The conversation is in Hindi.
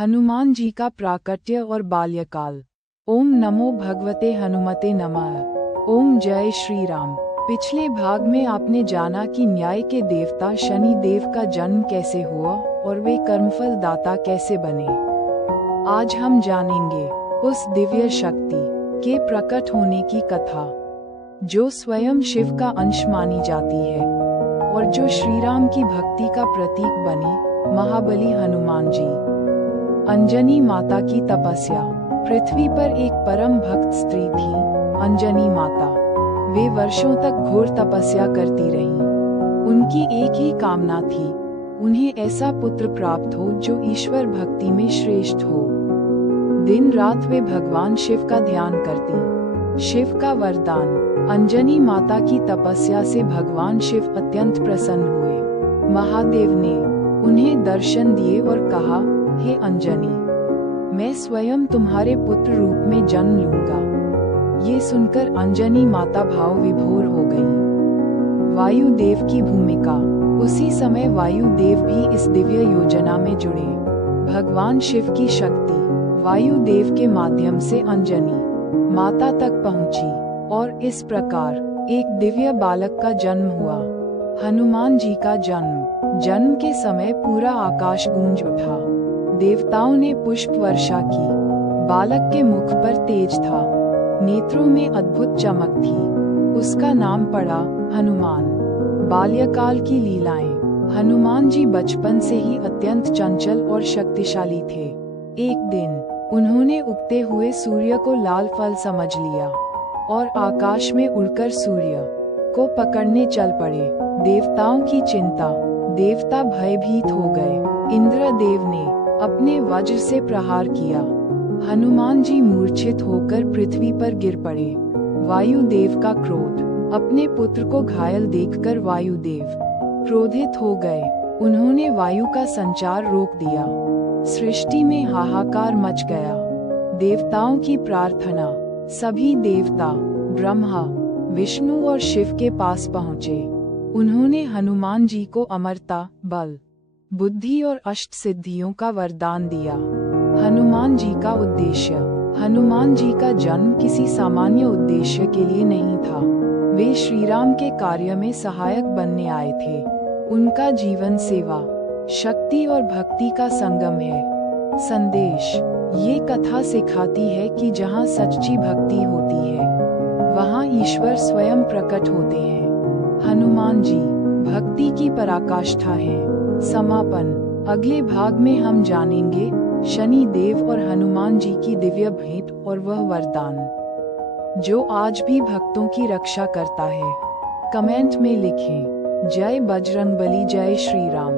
हनुमान जी का प्राकट्य और बाल्यकाल। ओम नमो भगवते हनुमते नमः। ओम जय श्री राम। पिछले भाग में आपने जाना कि न्याय के देवता शनि देव का जन्म कैसे हुआ और वे कर्मफल दाता कैसे बने। आज हम जानेंगे उस दिव्य शक्ति के प्रकट होने की कथा जो स्वयं शिव का अंश मानी जाती है और जो श्री राम की भक्ति का प्रतीक बनी, महाबली हनुमान जी। अंजनी माता की तपस्या। पृथ्वी पर एक परम भक्त स्त्री थी, अंजनी माता। वे वर्षों तक घोर तपस्या करती रहीं। उनकी एक ही कामना थी, उन्हें ऐसा पुत्र प्राप्त हो जो ईश्वर भक्ति में श्रेष्ठ हो। दिन रात वे भगवान शिव का ध्यान करती। शिव का वरदान। अंजनी माता की तपस्या से भगवान शिव अत्यंत प्रसन्न हुए। महादेव ने उन्हें दर्शन दिए और कहा, हे अंजनी, मैं स्वयं तुम्हारे पुत्र रूप में जन्म लूंगा। ये सुनकर अंजनी माता भाव विभोर हो गईं। वायुदेव की भूमिका। उसी समय वायुदेव भी इस दिव्य योजना में जुड़े। भगवान शिव की शक्ति। वायुदेव के माध्यम से अंजनी माता तक पहुंची और इस प्रकार एक दिव्य बालक का जन्म हुआ। हनुमान जी का जन्म के समय पूरा आकाश गूंज उठा। देवताओं ने पुष्प वर्षा की। बालक के मुख पर तेज था, नेत्रों में अद्भुत चमक थी। उसका नाम पड़ा हनुमान। बाल्यकाल की लीलाएं। हनुमान जी बचपन से ही अत्यंत चंचल और शक्तिशाली थे। एक दिन उन्होंने उगते हुए सूर्य को लाल फल समझ लिया और आकाश में उड़कर सूर्य को पकड़ने चल पड़े। देवताओं की चिंता। देवता भयभीत हो गए। इंद्रदेव ने अपने वज्र से प्रहार किया। हनुमान जी मूर्छित होकर पृथ्वी पर गिर पड़े। वायुदेव का क्रोध। अपने पुत्र को घायल देखकर वायुदेव क्रोधित हो गए। उन्होंने वायु का संचार रोक दिया। सृष्टि में हाहाकार मच गया। देवताओं की प्रार्थना। सभी देवता ब्रह्मा, विष्णु और शिव के पास पहुँचे। उन्होंने हनुमान जी को अमरता, बल, बुद्धि और अष्ट सिद्धियों का वरदान दिया। हनुमान जी का उद्देश्य। हनुमान जी का जन्म किसी सामान्य उद्देश्य के लिए नहीं था। वे श्री राम के कार्य में सहायक बनने आए थे। उनका जीवन सेवा, शक्ति और भक्ति का संगम है। संदेश। ये कथा सिखाती है कि जहाँ सच्ची भक्ति होती है, वहाँ ईश्वर स्वयं प्रकट होते हैं। हनुमान जी भक्ति की पराकाष्ठा है। समापन। अगले भाग में हम जानेंगे शनि देव और हनुमान जी की दिव्य भेंट और वह वरदान जो आज भी भक्तों की रक्षा करता है। कमेंट में लिखें, जय बजरंगबली, जय श्री राम।